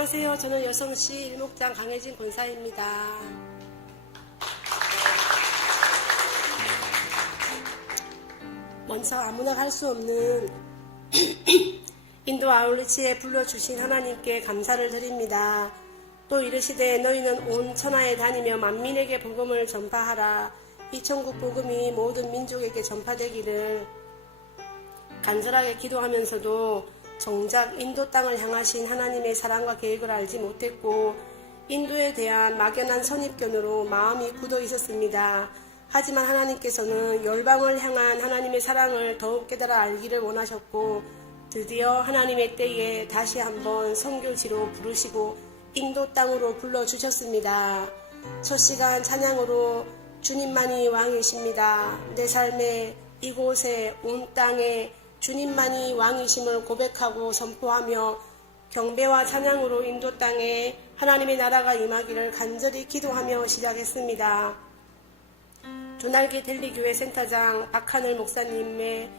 안녕하세요. 저는 여성시 일목장 강혜진 권사입니다. 먼저 아무나 할 수 없는 인도 아울리치에 불러주신 하나님께 감사를 드립니다. 또 이르시되 너희는 온 천하에 다니며 만민에게 복음을 전파하라. 이 천국 복음이 모든 민족에게 전파되기를. 간절하게 기도하면서도 정작 인도 땅을 향하신 하나님의 사랑과 계획을 알지 못했고 인도에 대한 막연한 선입견으로 마음이 굳어 있었습니다. 하지만 하나님께서는 열방을 향한 하나님의 사랑을 더욱 깨달아 알기를 원하셨고 드디어 하나님의 때에 다시 한번 선교지로 부르시고 인도 땅으로 불러주셨습니다. 첫 시간 찬양으로 주님만이 왕이십니다. 내 삶에 이곳에 온 땅에 주님만이 왕이심을 고백하고 선포하며 경배와 찬양으로 인도 땅에 하나님의 나라가 임하기를 간절히 기도하며 시작했습니다. 두날개 델리교회 센터장 박하늘 목사님의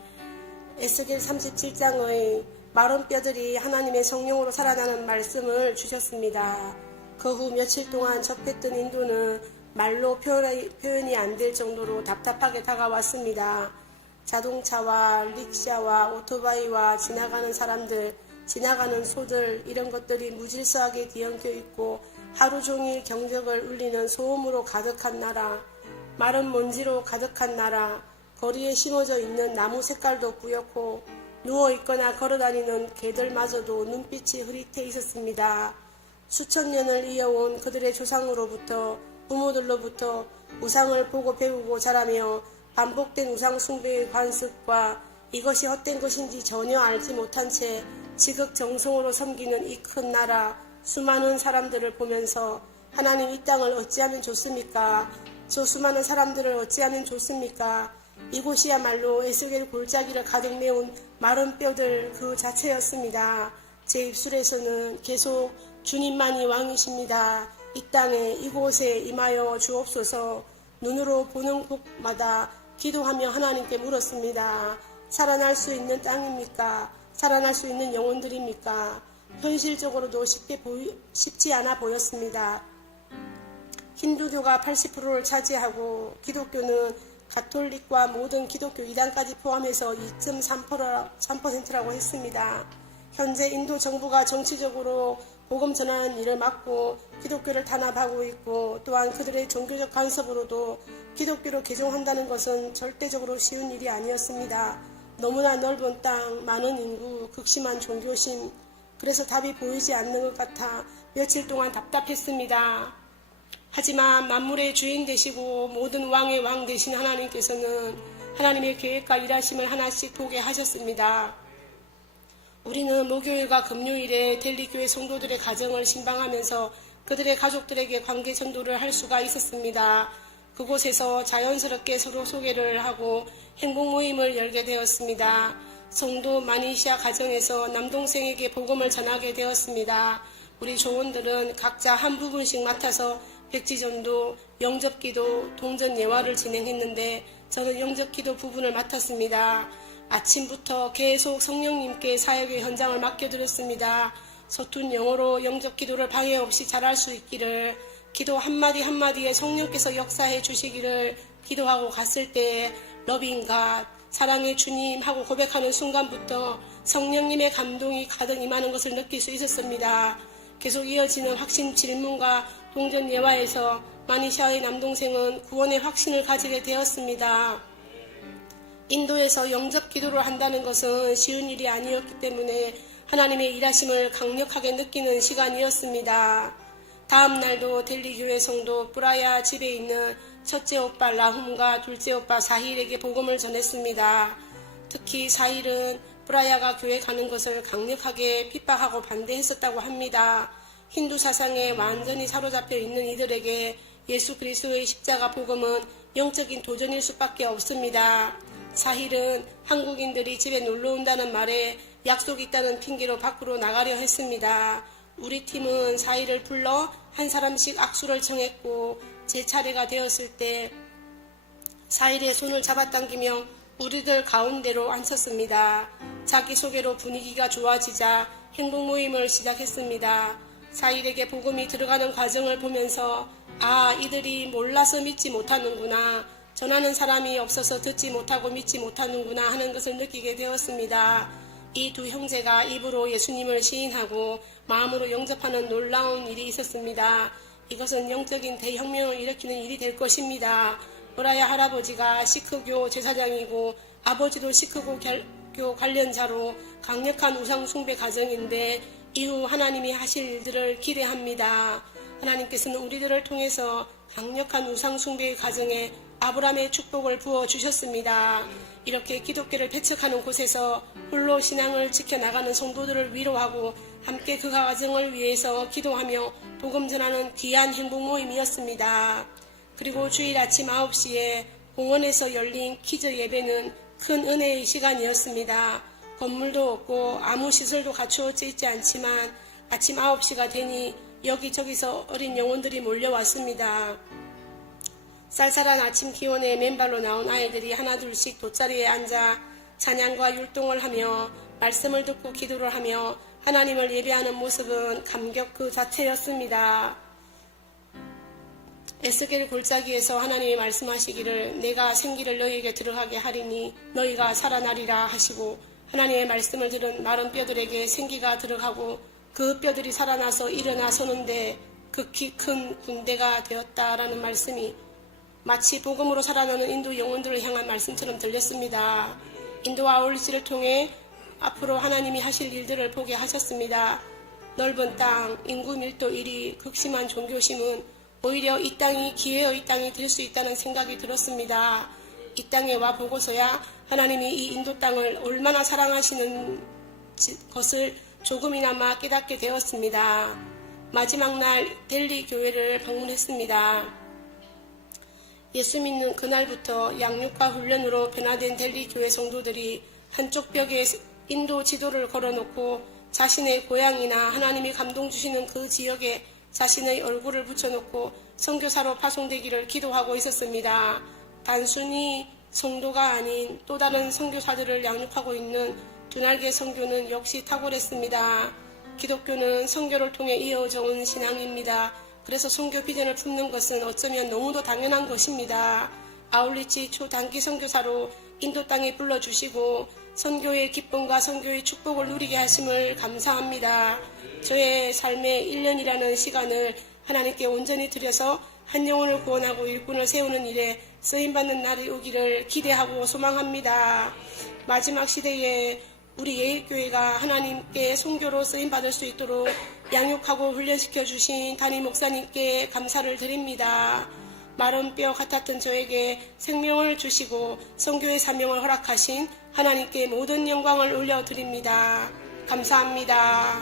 에스겔 37장의 마른 뼈들이 하나님의 성령으로 살아나는 말씀을 주셨습니다. 그 후 며칠 동안 접했던 인도는 말로 표현이 안 될 정도로 답답하게 다가왔습니다. 자동차와 릭샤와 오토바이와 지나가는 사람들, 지나가는 소들 이런 것들이 무질서하게 뒤엉켜 있고 하루 종일 경적을 울리는 소음으로 가득한 나라, 마른 먼지로 가득한 나라, 거리에 심어져 있는 나무 색깔도 뿌옇고 누워있거나 걸어다니는 개들마저도 눈빛이 흐릿해 있었습니다. 수천 년을 이어온 그들의 조상으로부터 부모들로부터 우상을 보고 배우고 자라며 반복된 우상 숭배의 관습과 이것이 헛된 것인지 전혀 알지 못한 채 지극정성으로 섬기는 이 큰 나라, 수많은 사람들을 보면서 하나님 이 땅을 어찌하면 좋습니까? 저 수많은 사람들을 어찌하면 좋습니까? 이곳이야말로 에스겔 골짜기를 가득 메운 마른 뼈들 그 자체였습니다. 제 입술에서는 계속 주님만이 왕이십니다. 이 땅에 이곳에 임하여 주옵소서. 눈으로 보는 곳마다 기도하며 하나님께 물었습니다. 살아날 수 있는 땅입니까? 살아날 수 있는 영혼들입니까? 현실적으로도 쉽지 않아 보였습니다. 힌두교가 80%를 차지하고 기독교는 가톨릭과 모든 기독교 이단까지 포함해서 2.3%라고 했습니다. 현재 인도 정부가 정치적으로 복음 전하는 일을 막고 기독교를 탄압하고 있고 또한 그들의 종교적 간섭으로도 기독교로 개종한다는 것은 절대적으로 쉬운 일이 아니었습니다. 너무나 넓은 땅, 많은 인구, 극심한 종교심, 그래서 답이 보이지 않는 것 같아 며칠 동안 답답했습니다. 하지만 만물의 주인 되시고 모든 왕의 왕 되신 하나님께서는 하나님의 계획과 일하심을 하나씩 보게 하셨습니다. 우리는 목요일과 금요일에 델리교회 성도들의 가정을 신방하면서 그들의 가족들에게 관계 전도를 할 수가 있었습니다. 그곳에서 자연스럽게 서로 소개를 하고 행복 모임을 열게 되었습니다. 성도 마니시아 가정에서 남동생에게 복음을 전하게 되었습니다. 우리 조원들은 각자 한 부분씩 맡아서 백지전도, 영접기도, 동전 예화를 진행했는데 저는 영접기도 부분을 맡았습니다. 아침부터 계속 성령님께 사역의 현장을 맡겨드렸습니다. 서툰 영어로 영접기도를 방해 없이 잘할 수 있기를, 기도 한마디 한마디에 성령께서 역사해 주시기를 기도하고 갔을 때 러빙 갓, 사랑의 주님 하고 고백하는 순간부터 성령님의 감동이 가득 임하는 것을 느낄 수 있었습니다. 계속 이어지는 확신 질문과 동전 예화에서 마니샤의 남동생은 구원의 확신을 가지게 되었습니다. 인도에서 영접 기도를 한다는 것은 쉬운 일이 아니었기 때문에 하나님의 일하심을 강력하게 느끼는 시간이었습니다. 다음 날도 델리교회 성도 브라야 집에 있는 첫째 오빠 라훔과 둘째 오빠 사힐에게 복음을 전했습니다. 특히 사힐은 브라야가 교회 가는 것을 강력하게 핍박하고 반대했었다고 합니다. 힌두 사상에 완전히 사로잡혀 있는 이들에게 예수 그리스도의 십자가 복음은 영적인 도전일 수밖에 없습니다. 사힐은 한국인들이 집에 놀러 온다는 말에 약속이 있다는 핑계로 밖으로 나가려 했습니다. 우리 팀은 사힐을 불러 한 사람씩 악수를 청했고 제 차례가 되었을 때 사힐의 손을 잡아당기며 우리들 가운데로 앉혔습니다. 자기소개로 분위기가 좋아지자 행복 모임을 시작했습니다. 사일에게 복음이 들어가는 과정을 보면서 아, 이들이 몰라서 믿지 못하는구나, 전하는 사람이 없어서 듣지 못하고 믿지 못하는구나 하는 것을 느끼게 되었습니다. 이 두 형제가 입으로 예수님을 시인하고 마음으로 영접하는 놀라운 일이 있었습니다. 이것은 영적인 대혁명을 일으키는 일이 될 것입니다. 보라야 할아버지가 시크교 제사장이고 아버지도 시크교 관련자로 강력한 우상 숭배 가정인데 이후 하나님이 하실 일들을 기대합니다. 하나님께서는 우리들을 통해서 강력한 우상 숭배의 가정에 아브라함의 축복을 부어주셨습니다. 이렇게 기독교를 배척하는 곳에서 홀로 신앙을 지켜나가는 성도들을 위로하고 함께 그 가정을 위해서 기도하며 복음 전하는 귀한 행복 모임이었습니다. 그리고 주일 아침 9시에 공원에서 열린 퀴즈 예배는 큰 은혜의 시간이었습니다. 건물도 없고 아무 시설도 갖추어져 있지 않지만 아침 9시가 되니 여기저기서 어린 영혼들이 몰려왔습니다. 쌀쌀한 아침 기온에 맨발로 나온 아이들이 하나둘씩 돗자리에 앉아 찬양과 율동을 하며 말씀을 듣고 기도를 하며 하나님을 예배하는 모습은 감격 그 자체였습니다. 에스겔 골짜기에서 하나님이 말씀하시기를 내가 생기를 너희에게 들어가게 하리니 너희가 살아나리라 하시고 하나님의 말씀을 들은 마른 뼈들에게 생기가 들어가고 그 뼈들이 살아나서 일어나 서는데 극히 큰 군대가 되었다라는 말씀이 마치 복음으로 살아나는 인도 영혼들을 향한 말씀처럼 들렸습니다. 인도 아울리지를 통해 앞으로 하나님이 하실 일들을 보게 하셨습니다. 넓은 땅, 인구 밀도 1위, 극심한 종교심은 오히려 이 땅이 기회의 땅이 될 수 있다는 생각이 들었습니다. 이 땅에 와 보고서야 하나님이 이 인도 땅을 얼마나 사랑하시는 것을 조금이나마 깨닫게 되었습니다. 마지막 날 델리 교회를 방문했습니다. 예수 믿는 그날부터 양육과 훈련으로 변화된 델리 교회 성도들이 한쪽 벽에 인도 지도를 걸어놓고 자신의 고향이나 하나님이 감동 주시는 그 지역에 자신의 얼굴을 붙여놓고 선교사로 파송되기를 기도하고 있었습니다. 단순히 성도가 아닌 또 다른 선교사들을 양육하고 있는 두날개 선교는 역시 탁월했습니다. 기독교는 선교를 통해 이어져 온 신앙입니다. 그래서 선교 비전을 품는 것은 어쩌면 너무도 당연한 것입니다. 아울리치 초단기 선교사로 인도 땅에 불러주시고 선교의 기쁨과 선교의 축복을 누리게 하심을 감사합니다. 저의 삶의 1년이라는 시간을 하나님께 온전히 드려서 한 영혼을 구원하고 일꾼을 세우는 일에 쓰임받는 날이 오기를 기대하고 소망합니다. 마지막 시대에 우리 예일교회가 하나님께 선교로 쓰임받을 수 있도록 양육하고 훈련시켜 주신 담임 목사님께 감사를 드립니다. 마른 뼈 같았던 저에게 생명을 주시고 선교의 사명을 허락하신 하나님께 모든 영광을 올려드립니다. 감사합니다.